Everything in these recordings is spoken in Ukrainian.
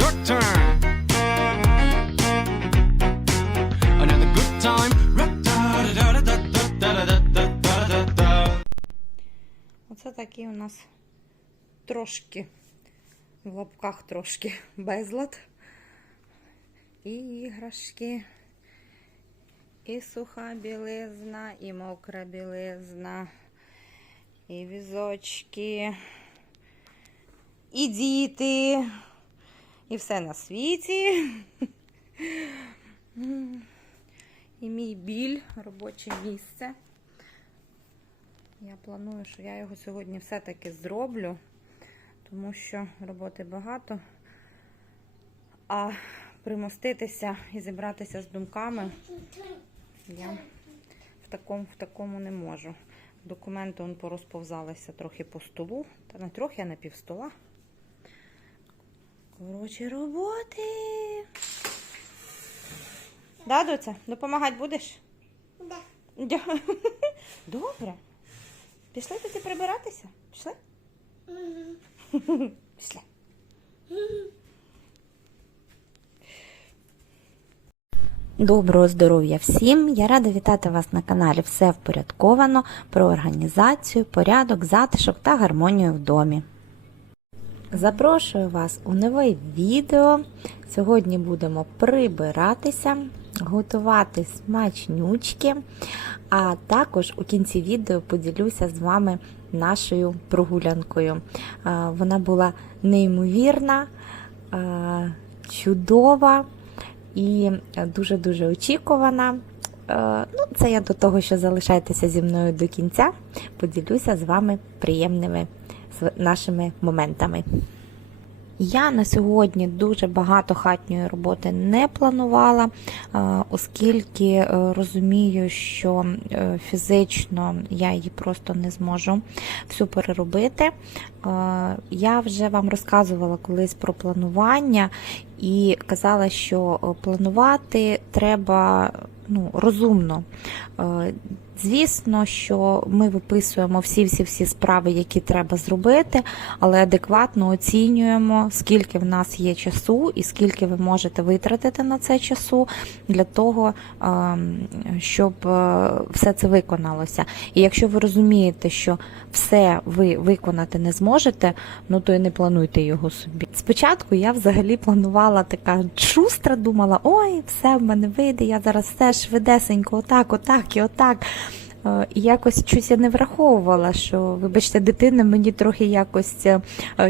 Your turn. Another good time. Оце такий у нас трошки, в лапках трошки безлад. І іграшки, і суха білизна, і мокра білизна, і візочки, і діти, і все на світі. І мій біль, робоче місце. Я планую, що я його сьогодні все-таки зроблю, тому що роботи багато. А примоститися і зібратися з думками я в такому, в такому не можу. Документи он порозповзалися трохи по столу, та не трохи, а на пів стола. Коротше, роботи. Да, доця, допомагати будеш? Да. Дя- Добре. Пішли тоді прибиратися? Пішли? Пішли. Доброго здоров'я всім! Я рада вітати вас на каналі Все впорядковано про організацію, порядок, затишок та гармонію в домі. Запрошую вас у нове відео. Сьогодні будемо прибиратися, готувати смачнючки, а також у кінці відео поділюся з вами нашою прогулянкою. Вона була неймовірна, чудова і дуже-дуже очікувана. Е, Ну, це я до того, що залишайтеся зі мною до кінця. Поділюся з вами приємними з нашими моментами. Я на сьогодні дуже багато хатньої роботи не планувала, е, оскільки е, розумію, що е, фізично я її просто не зможу всю переробити. Я вже вам розказувала колись про планування і казала, що планувати треба ну, розумно. Звісно, що ми виписуємо всі-всі-всі справи, які треба зробити, але адекватно оцінюємо, скільки в нас є часу і скільки ви можете витратити на це часу для того, ем, щоб е, все це виконалося. І якщо ви розумієте, що все ви виконати не зможете, ну то і не плануйте його собі. Спочатку я взагалі планувала така шустра, думала, ой, все в мене вийде, я зараз все швидесенько, отак, отак і отак. Е, якось щось я не враховувала, що, вибачте, дитина мені трохи якось е,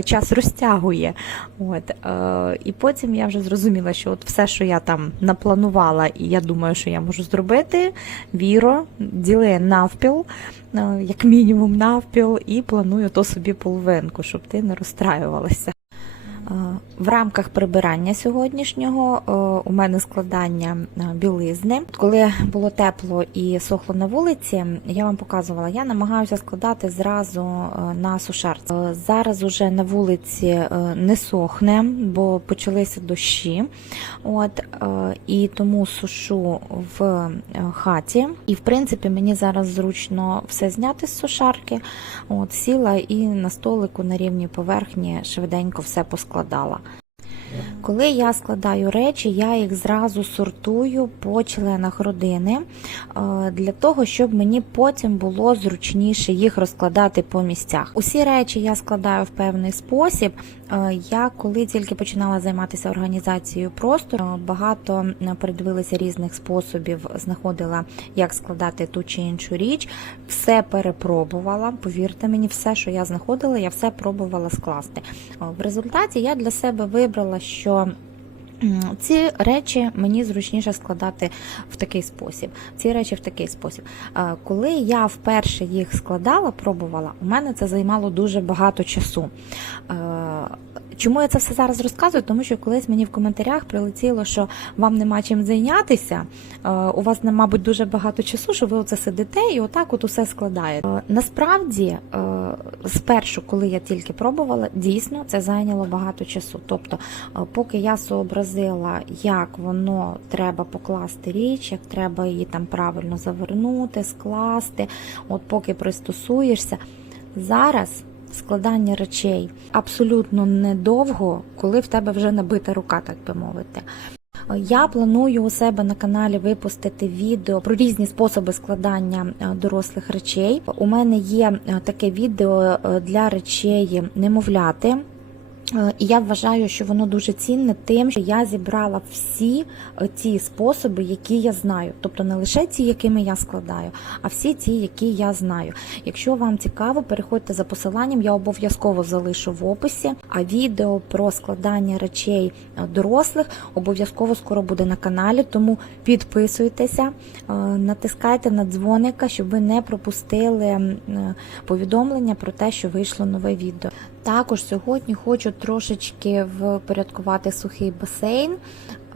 час розтягує. От, е, і потім я вже зрозуміла, що от все, що я там напланувала, і я думаю, що я можу зробити, віро, діли навпіл, як мінімум навпіл, і планую то собі половинку, щоб ти не розстраювалася. Е, В рамках прибирання сьогоднішнього е, у мене складання е, білизни. Коли було тепло і сохло на вулиці, я вам показувала, я намагаюся складати зразу на сушарці. Зараз уже на вулиці не сохне, бо почалися дощі. От і тому сушу в хаті. І в принципі мені зараз зручно все зняти з сушарки. От сіла і на столику на рівній поверхні швиденько все поскладала. Коли я складаю речі, я їх зразу сортую по членах родини е, для того, щоб мені потім було зручніше їх розкладати по місцях. Усі речі я складаю в певний спосіб. Е, Я коли тільки починала займатися організацією простору, е, багато передивилася різних способів, знаходила, як складати ту чи іншу річ. Все перепробувала. Повірте мені, все, що я знаходила, я все пробувала скласти. В результаті я для себе вибрала, що ці речі мені зручніше складати в такий спосіб. Ці речі в такий спосіб. Коли я вперше їх складала, пробувала, у мене це займало дуже багато часу. Чому я це все зараз розказую? Тому що колись мені в коментарях прилетіло, що вам нема чим зайнятися, е, у вас, мабуть, дуже багато часу, що ви оце сидите і отак от усе складаєте. Насправді, е, спершу, коли я тільки пробувала, дійсно це зайняло багато часу. Тобто, е, поки я сообразила, як воно треба покласти річ, як треба її там правильно завернути, скласти, от поки пристосуєшся. Зараз складання речей абсолютно недовго, коли в тебе вже набита рука, так би мовити. Я планую у себе на каналі випустити відео про різні способи складання е, дорослих речей. У мене є е, таке відео е, для речей немовляти. Е, І я вважаю, що воно дуже цінне тим, що я зібрала всі е, ті способи, які я знаю. Тобто не лише ті, якими я складаю, а всі ті, які я знаю. Якщо вам цікаво, переходьте за посиланням, я обов'язково залишу в описі. А відео про складання речей е, дорослих обов'язково скоро буде на каналі. Тому підписуйтеся, натискайте на дзвоника, щоб ви не пропустили повідомлення про те, що вийшло нове відео. Також сьогодні хочу трошечки впорядкувати сухий басейн.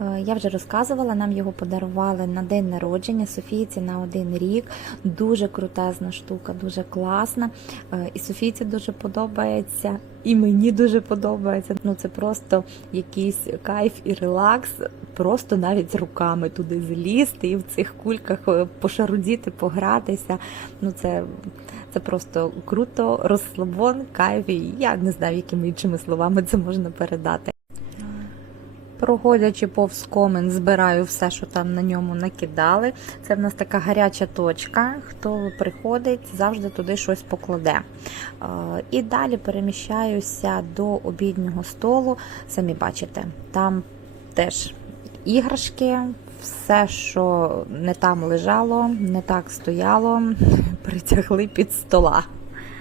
Е, Я вже розказувала, нам його подарували на день народження Софійці на один рік. Дуже крутезна штука, дуже класна. Е, І Софійці дуже подобається, і мені дуже подобається. Ну це просто якийсь кайф і релакс. Просто навіть руками туди залізти і в цих кульках е, пошарудіти, погратися. Ну це це просто круто, розслабон, кайф. і Я не знаю, якими іншими словами це можна передати. Проходячи повз комен, збираю все, що там на ньому накидали. Це в нас така гаряча точка. Хто приходить, завжди туди щось покладе. Е, І далі переміщаюся до обіднього столу. Самі бачите, там теж іграшки, все, що не там лежало, не так стояло, притягли під стола.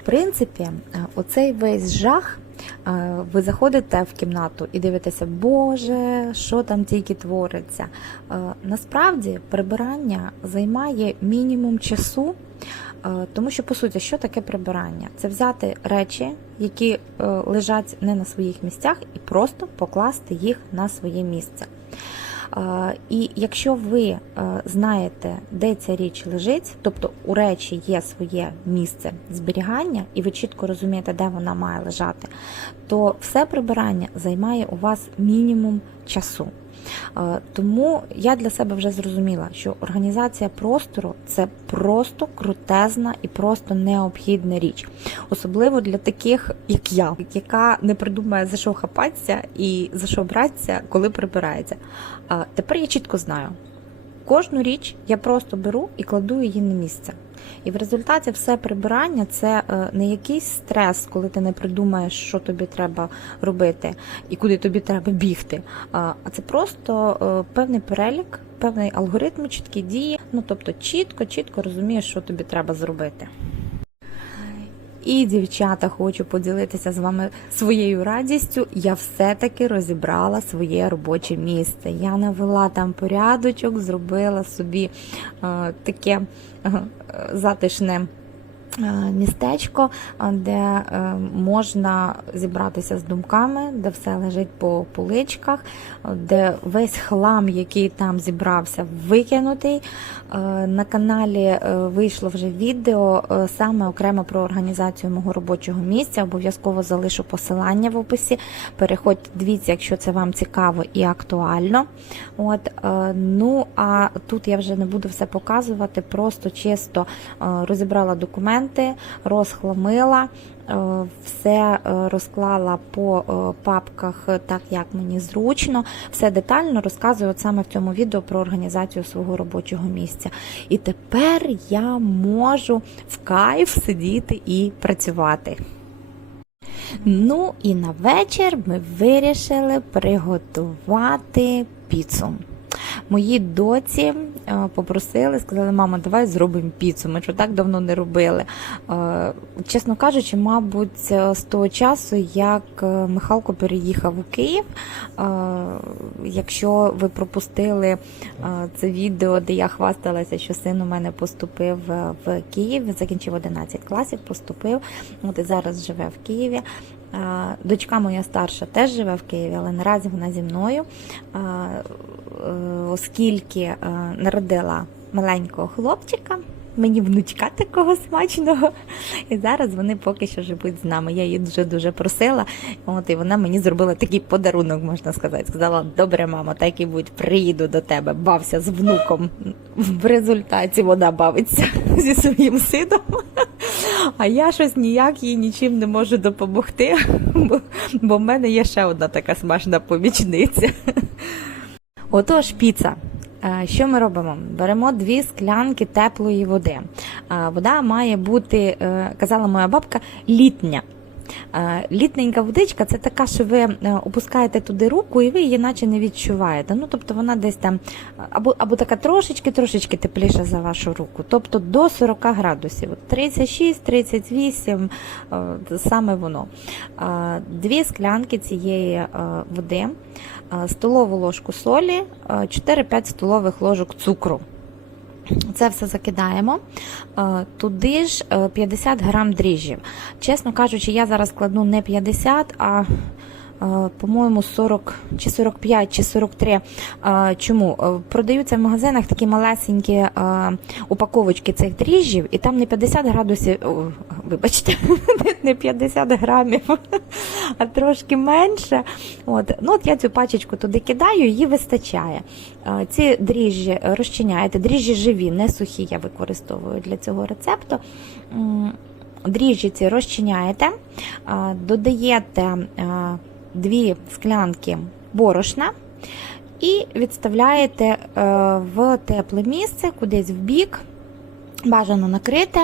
В принципі, е, оцей весь жах. е, Ви заходите в кімнату і дивитеся, Боже, що там тільки твориться. Е, Насправді прибирання займає мінімум часу, тому що по суті, що таке прибирання? Це взяти речі, які лежать не на своїх місцях, і просто покласти їх на своє місце. І якщо ви е, знаєте, де ця річ лежить, тобто у речі є своє місце зберігання, і ви чітко розумієте, де вона має лежати, то все прибирання займає у вас мінімум часу. Е, Тому я для себе вже зрозуміла, що організація простору це просто крутезна і просто необхідна річ, особливо для таких, як я, яка не придумає за що хапатися і за що братися, коли прибирається. Тепер я чітко знаю. Кожну річ я просто беру і кладу її на місце. І в результаті все прибирання це е, не якийсь стрес, коли ти не придумаєш, що тобі треба робити і куди тобі треба бігти. А це просто е, певний перелік, певний алгоритм, чіткі дії. Ну тобто чітко, чітко розумієш, що тобі треба зробити. І, дівчата, хочу поділитися з вами своєю радістю. Я все-таки розібрала своє робоче місце. Я навела там порядочок, зробила собі е, таке е, затишне. Е, Містечко, е, де е, можна зібратися з думками, де все лежить по поличках, де весь хлам, який там зібрався, викинутий. На каналі вийшло вже відео саме окремо про організацію мого робочого місця. Обов'язково залишу посилання в описі. Переходьте, дивіться, якщо це вам цікаво і актуально. От, ну а тут я вже не буду все показувати, просто чисто розібрала документи, розхламила. е, Все е, розклала по е, папках так, як мені зручно. Все детально розказую от саме в цьому відео про організацію свого робочого місця. І тепер я можу в кайф сидіти і працювати. Ну і на вечір ми вирішили приготувати піцу. Мої доці е, попросили, сказали, мама, давай зробимо піцу. Ми що так давно не робили. Е, Чесно кажучи, мабуть, е, з того часу, як Михалко переїхав у Київ. Якщо ви пропустили це відео, де я хвасталася, що син у мене поступив в Київ, закінчив 11 класів, поступив. От і зараз живе в Києві. Дочка моя старша теж живе в Києві, але наразі вона зі мною, е, оскільки е, народила маленького хлопчика. Мені внучка такого смачного, і зараз вони поки що живуть з нами. Я її дуже дуже просила. От і вона мені зробила такий подарунок, можна сказати. Сказала: добре, мамо, так і будь, приїду до тебе, бався з внуком. в результаті вона бавиться зі своїм сином, а я щось ніяк їй нічим не можу допомогти, бо, бо в мене є ще одна така смажна помічниця. Отож, піца. Е, Що ми робимо? Беремо дві склянки теплої води. Е, Вода має бути, е, казала моя бабка, літня. Літненька водичка це така, що ви е, опускаєте туди руку і ви її наче не відчуваєте. Ну, тобто вона десь там або, або така трошечки-трошечки тепліша за вашу руку. Тобто до 40 градусів. 36-38 е, саме воно. Дві склянки цієї е, води, столову ложку солі, е, 4-5 столових ложок цукру. Це все закидаємо. Е, Туди ж е, 50 грам дріжджів. Чесно кажучи, я зараз кладу не 50, а е, по-моєму 40 чи 45 чи 43. Е, Чому? Е, Продаються в магазинах такі малесенькі е, упаковочки цих дріжджів, і там не 50 градусів, о, вибачте, не 50 грамів, а трошки менше. От. Ну, от я цю пачечку туди кидаю, її вистачає. Е, Ці дріжджі розчиняєте, дріжджі живі, не сухі, я використовую для цього рецепту. Дріжджі ці розчиняєте, е, додаєте дві склянки борошна і відставляєте е, в тепле місце, кудись в бік. Бажано накрити.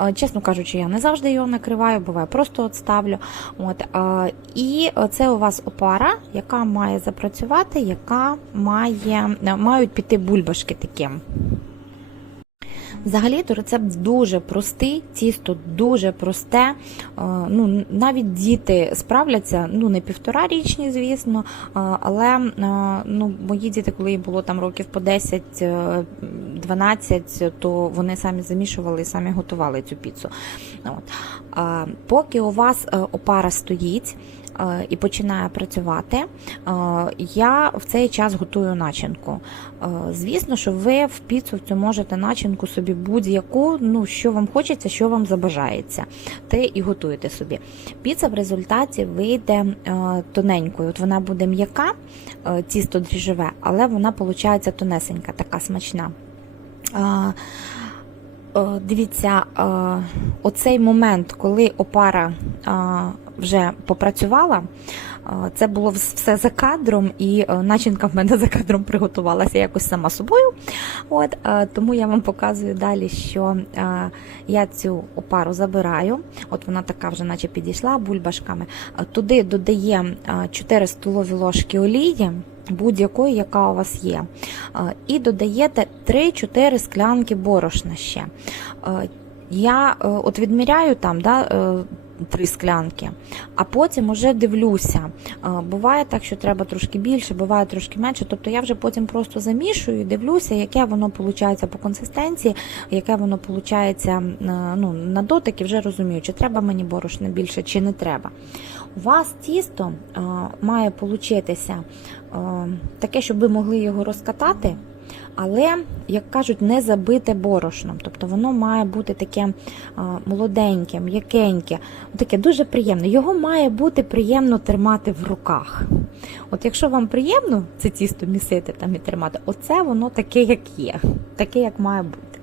Е, Чесно кажучи, я не завжди його накриваю, буває, просто от ставлю. От, е, і це у вас опара, яка має запрацювати, яка має, мають піти бульбашки такі. Взагалі, то рецепт дуже простий, тісто дуже просте. Е, Ну, навіть діти справляться, ну не півторарічні, звісно, е, але е, ну, мої діти, коли їм було там років по 10, е, 12, то вони самі замішували і самі готували цю піцу. От. Поки у вас опара стоїть. Е, І починає працювати. е, Я в цей час готую начинку. Е, Звісно, що ви в цю можете начинку собі будь-яку, ну що вам хочеться, що вам забажається, те і готуєте собі. Піца в результаті вийде тоненькою. От вона буде м'яка, тісто дріжджове, але вона виходить тонесенька, така смачна. Е, Дивіться, е, оцей момент, коли опара е, вже попрацювала, це було все за кадром, і начинка в мене за кадром приготувалася якось сама собою. От, тому я вам показую далі, що я цю опару забираю. От вона така вже наче підійшла бульбашками. Туди додаємо е, 4 столові ложки олії. Будь-якої, яка у вас є, Е, і додаєте 3-4 склянки борошна ще. Е, Я е, от відміряю там да, три склянки, а потім уже дивлюся. Буває так, що треба трошки більше, буває трошки менше. Тобто я вже потім просто замішую і дивлюся, яке воно виходить по консистенції, яке воно виходить ну, на дотик, і вже розумію, чи треба мені борошна більше, чи не треба. У вас тісто е, має получитися е, таке, щоб ви могли його розкатати, але, як кажуть, не забите борошном. Тобто воно має бути таке е, молоденьке, м'якеньке, таке дуже приємне. Його має бути приємно тримати в руках. От якщо вам приємно це тісто місити там і тримати, оце воно таке, як є, таке, як має бути.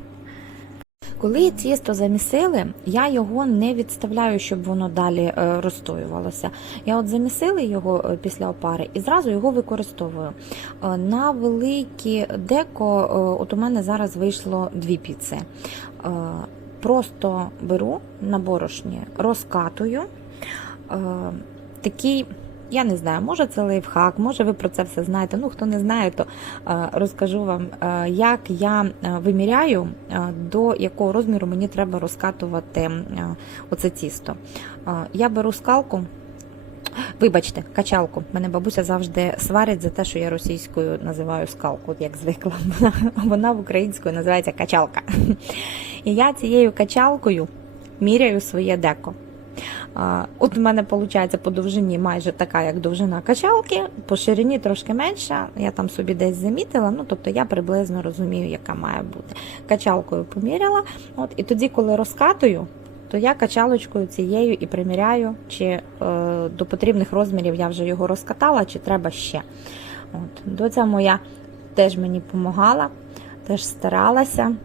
Коли тісто замісили, я його не відставляю, щоб воно далі е, розстоювалося. Я от замісила його е, після опари і зразу його використовую. Е, На великі деко, от у мене зараз вийшло дві піци. Просто беру на борошні, розкатую. Такий я не знаю, може це лайфхак, може ви про це все знаєте. Ну, хто не знає, то е, розкажу вам, е, як я е, виміряю, до якого розміру мені треба розкатувати оце тісто. Я беру скалку. Вибачте, качалку. Мене бабуся завжди сварить за те, що я російською називаю скалку, як звикла. Вона, вона в українською називається качалка. І я цією качалкою міряю своє деко. От у мене виходить по довжині майже така, як довжина качалки, по ширині трошки менша. Я там собі десь замітила. Ну тобто я приблизно розумію, яка має бути. Качалкою поміряла. От і тоді, коли розкатую, то я качалочкою цією і приміряю, чи е, до потрібних розмірів я вже його розкатала, чи треба ще. От. До цього я теж мені допомагала. теж старалася.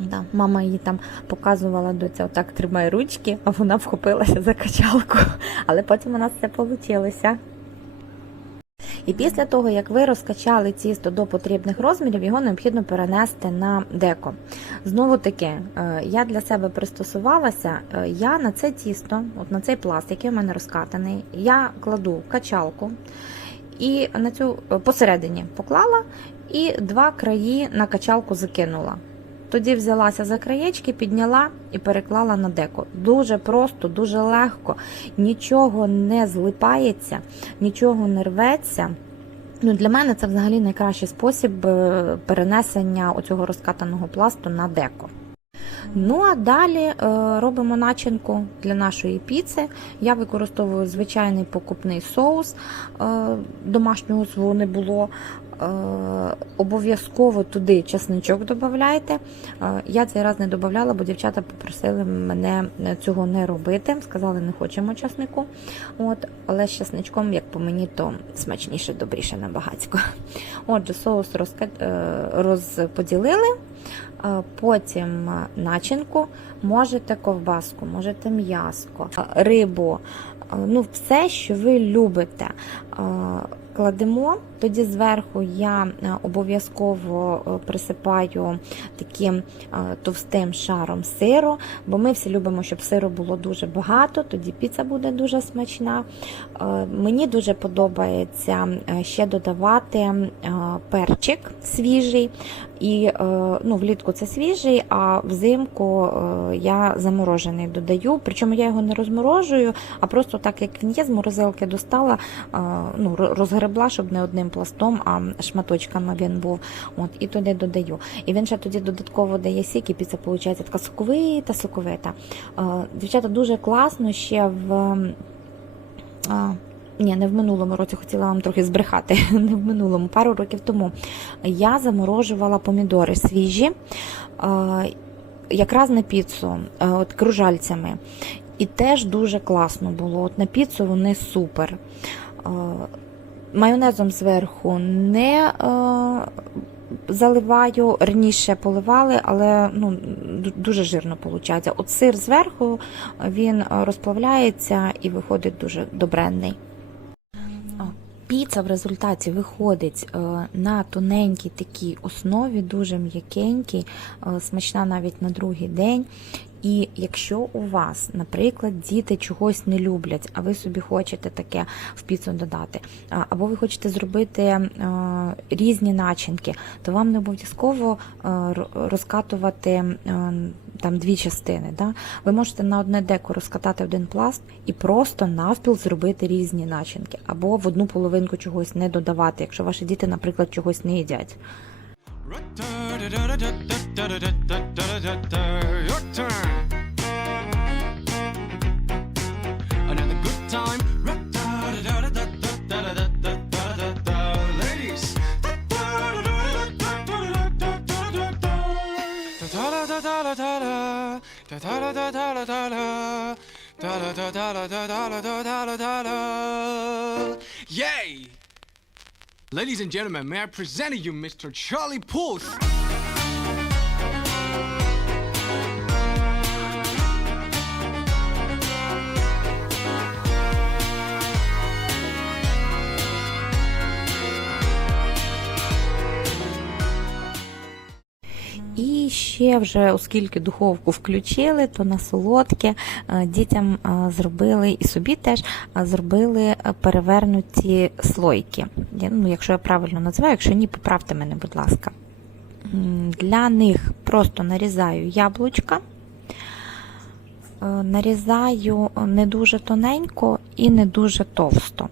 Да, мама їй там показувала до цього, так тримай ручки, а вона вхопилася за качалку. Але потім у нас все вийшло. І після того, як ви розкачали тісто до потрібних розмірів, його необхідно перенести на деко. Знову таки, е, я для себе пристосувалася. е, Я на це тісто, от на цей пласт, який у мене розкатаний, я кладу качалку і на цю е, посередині поклала і два краї на качалку закинула. Тоді взялася за краєчки, підняла і переклала на деко. Дуже просто, дуже легко, нічого не злипається, нічого не рветься. Ну, для мене це взагалі найкращий спосіб е, перенесення оцього розкатаного пласту на деко. Ну а далі е, робимо начинку для нашої піци. Я використовую звичайний покупний соус, е, домашнього свого не було. Е, обов'язково туди чесничок додавайте. Я цей раз не додавала, бо дівчата попросили мене цього не робити. Сказали, не хочемо чеснику. От, але з чесничком, як по мені, то смачніше, добріше набагацько. Отже, соус розподілили. Е, Потім е, начинку, можете ковбаску, можете м'яско, е, рибу, ну все, що ви любите. Кладемо, тоді зверху я е, обов'язково е, присипаю таким е, товстим шаром сиру, бо ми всі любимо, щоб сиру було дуже багато, тоді піца буде дуже смачна. Мені дуже подобається ще додавати перчик свіжий. І ну, влітку це свіжий, а взимку я заморожений додаю. Причому я його не розморожую, а просто так як він є, з морозилки достала, ну, розгребла, щоб не одним пластом, а шматочками він був. От, і туди додаю. І він ще тоді додатково дає сік, і піца виходить така соковита, соковита. Е, Дівчата дуже класно ще в. ні, не в минулому році хотіла вам трохи збрехати. Не в минулому, пару років тому. Я заморожувала помідори свіжі, е, якраз на піцу, е, от кружальцями. І теж дуже класно було. От на піцу вони супер. Майонезом зверху не е, заливаю, раніше поливали, але ну, дуже жирно виходить. От сир зверху він е, розплавляється і виходить дуже добренний. Піца в результаті виходить е, на тоненькій такій основі, дуже м'якенькій, смачна навіть на другий день. І якщо у вас, наприклад, діти чогось не люблять, а ви собі хочете таке в піцу додати, або ви хочете зробити е, різні начинки, то вам не обов'язково е, розкатувати там дві частини. Да? Ви можете на одне деко розкатати один пласт і просто навпіл зробити різні начинки, або в одну половинку чогось не додавати, якщо ваші діти, наприклад, чогось не їдять. Your turn. Another good time. Ladies. Yay! Ladies and gentlemen, may I present to you Mr. Charlie Puth? Ще вже, оскільки духовку включили, то на солодке е, дітям е, зробили і собі теж е, зробили перевернуті слойки. Ну, якщо я правильно називаю, якщо ні, поправте мене, будь ласка. Для них просто нарізаю яблучка. Нарізаю не дуже тоненько і не дуже товсто,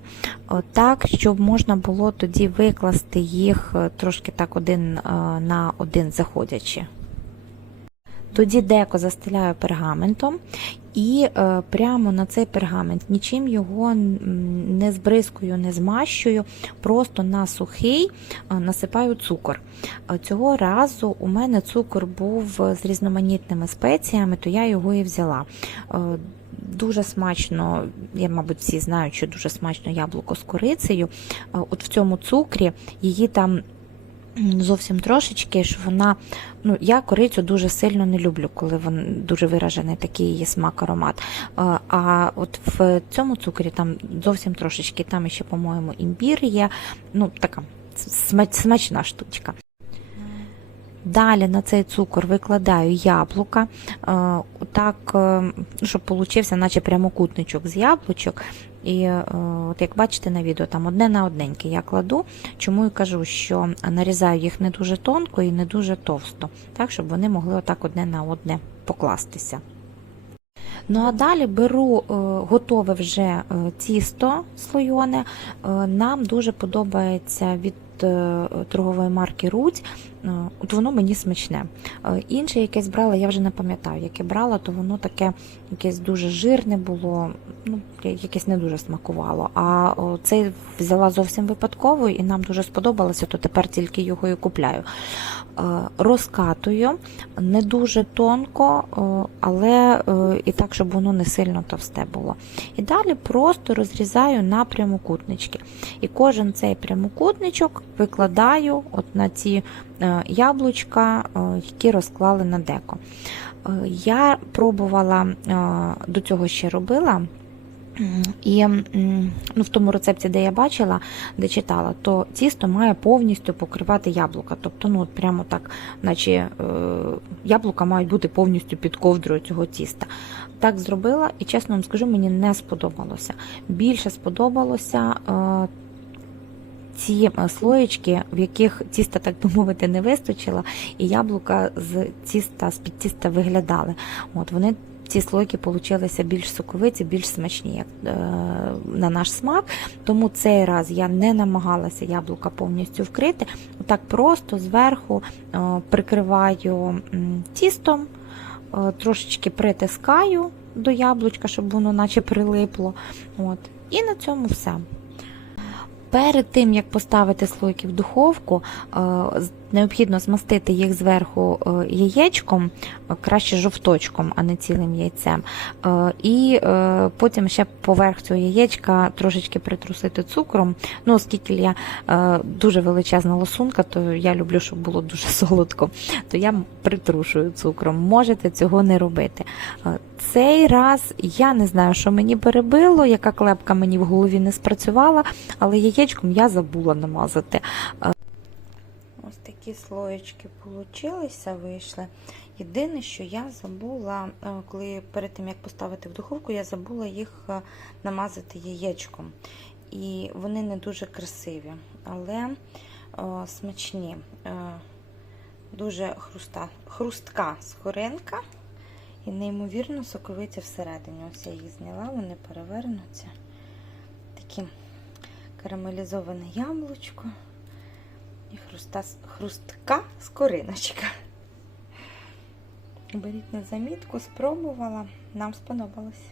так, щоб можна було тоді викласти їх трошки так один на один заходячи. Тоді деко застеляю пергаментом і е, прямо на цей пергамент нічим його не збризкую, не змащую, просто на сухий е, насипаю цукор. Е, Цього разу у мене цукор був з різноманітними спеціями, то я його і взяла. Дуже смачно, я, мабуть, всі знають, що дуже смачно яблуко з корицею. От в цьому цукрі її там зовсім трошечки, що вона. Ну, я корицю дуже сильно не люблю, коли він дуже виражений такий її смак аромат. А от в цьому цукрі там зовсім трошечки, там ще, по-моєму, імбір є. Ну, така смач- смачна штучка. Далі на цей цукор викладаю яблука, е, так, е, щоб получився, наче прямокутничок з яблучок. І е, от як бачите на відео, там одне на одненьке я кладу. Чому і кажу, що нарізаю їх не дуже тонко і не дуже товсто, так, щоб вони могли отак одне на одне покластися. Ну а далі беру готове вже тісто слойоне. Нам дуже подобається від торгової марки Рудь. Е, От воно мені смачне. Е, Інше якесь брала, я вже не пам'ятаю, яке брала, то воно таке якесь дуже жирне було, ну, якесь не дуже смакувало. А цей взяла зовсім випадково і нам дуже сподобалося, то тепер тільки його і купляю. Е, Розкатую не дуже тонко, але і так, щоб воно не сильно товсте було. І далі просто розрізаю на прямокутнички. І кожен цей прямокутничок викладаю от на ці яблучка, е, які розклали на деко. Е, Я пробувала е, до цього ще робила. І ну, в тому рецепті, де я бачила, де читала, то тісто має повністю покривати яблука. Тобто, ну от прямо так, наче е, яблука мають бути повністю під ковдрою цього тіста. Так зробила, і чесно вам скажу, мені не сподобалося. Більше сподобалося. Е, ці е, слоєчки, в яких тіста, так би мовити, не вистачило, і яблука з тіста, з під тіста виглядали. От вони ці слойки получилися більш соковиті, більш смачні як, е, на наш смак. Тому цей раз я не намагалася яблука повністю вкрити. Так просто зверху е, прикриваю тістом, трошечки притискаю до яблучка, щоб воно наче прилипло. От. І на цьому все. Перед тим, як поставити слойки в духовку, е, необхідно змастити їх зверху е, яєчком, е, краще жовточком, а не цілим яйцем. Е, І потім ще поверх цього яєчка трошечки притрусити цукром. Ну, оскільки я дуже величезна лосунка, то я люблю, щоб було дуже солодко, то я притрушую цукром. Можете цього не робити. Цей раз я не знаю, що мені перебило, яка клепка мені в голові не спрацювала, але яєчком я забула намазати. Такі слоєчки получилися, вийшли. Єдине, що я забула, е, коли перед тим як поставити в духовку, я забула їх е, намазати яєчком. І вони не дуже красиві, але е, смачні. Дуже хруста, хрустка скоринка і неймовірно соковиті всередині. Ось я їх зняла, вони перевернуться. Такі карамелізоване яблучко і хруста, хрустка скориночка. Беріть на замітку, спробувала, нам сподобалось.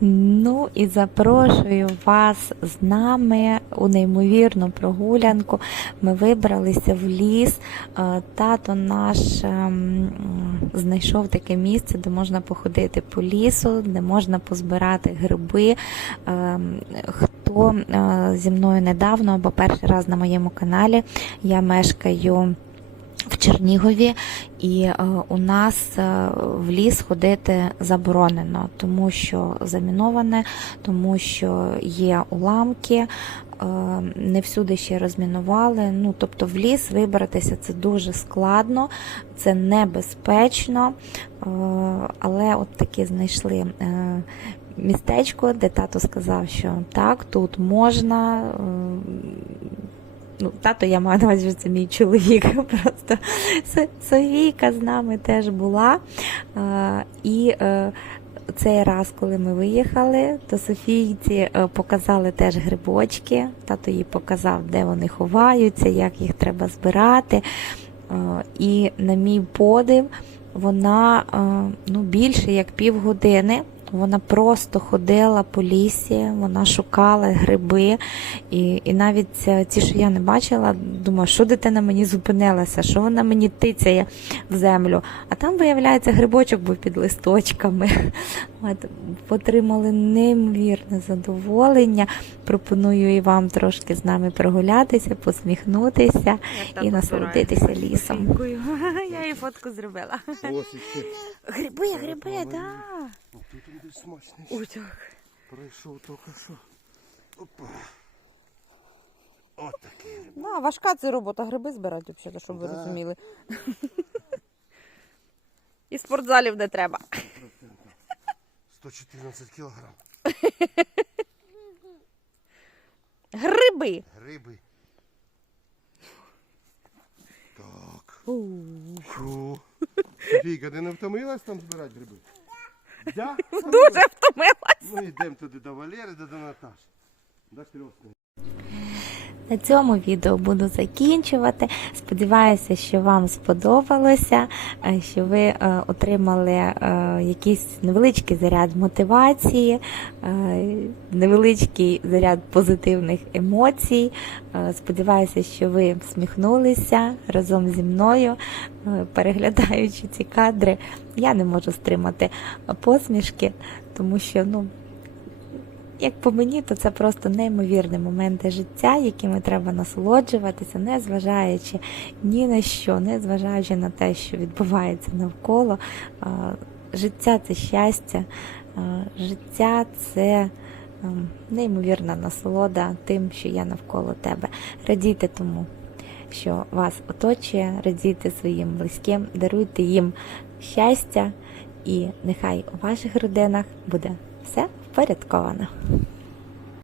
Ну і запрошую вас з нами у неймовірну прогулянку. Ми вибралися в ліс. Е, Тато наш ем, знайшов таке місце, де можна походити по лісу, де можна позбирати гриби. Хто е, зі мною недавно або перший раз на моєму каналі, я мешкаю в Чернігові, і е, у нас е, в ліс ходити заборонено, тому що заміноване, тому що є уламки. е, Не всюди ще розмінували. Ну, тобто в ліс вибратися це дуже складно, це небезпечно. е, Але от таки знайшли е, містечко, де тато сказав, що так, тут можна. е, Ну, тато я маю на увазі, що це мій чоловік. Просто Софійка з нами теж була. Е, І е, цей раз, коли ми виїхали, то Софійці показали теж грибочки. Тато їй показав, де вони ховаються, як їх треба збирати. І на мій подив, вона ну, більше як півгодини Вона просто ходила по лісі, вона шукала гриби, і, і навіть е, ті, що я не бачила, думаю, що дитина мені зупинилася, що вона мені тицяє в землю. А там, виявляється, грибочок був під листочками. От, отримали неймовірне задоволення. Пропоную і вам трошки з нами прогулятися, посміхнутися і насолодитися лісом. Я їй фотку зробила. Гриби, гриби, так. Да. О, Тут він більш так. Прийшов тільки що. Опа. От такий. Да, важка це робота, гриби збирати, взагалі, щоб ви Да. розуміли. І спортзалів не треба. 114 кілограм. Гриби. Гриби. Так. Фу. Софійка, ти не втомилась там збирати гриби? Да? Дуже втомилась. Ми йдемо туди до Валери, до, Наташі. До Крьосної. На цьому відео буду закінчувати. Сподіваюся, що вам сподобалося, е, що ви е, отримали е, якийсь невеличкий заряд мотивації, невеличкий заряд позитивних емоцій. Сподіваюся, що ви всміхнулися разом зі мною, переглядаючи ці кадри. Я не можу стримати посмішки, тому що ну. Як по мені, то це просто неймовірні моменти життя, якими треба насолоджуватися, не зважаючи ні на що, не зважаючи на те, що відбувається навколо. Життя це щастя, життя це ем, неймовірна насолода тим, що є навколо тебе. Радійте тому, що вас оточує, радійте своїм близьким, даруйте їм щастя, і нехай у ваших родинах буде все впорядковано.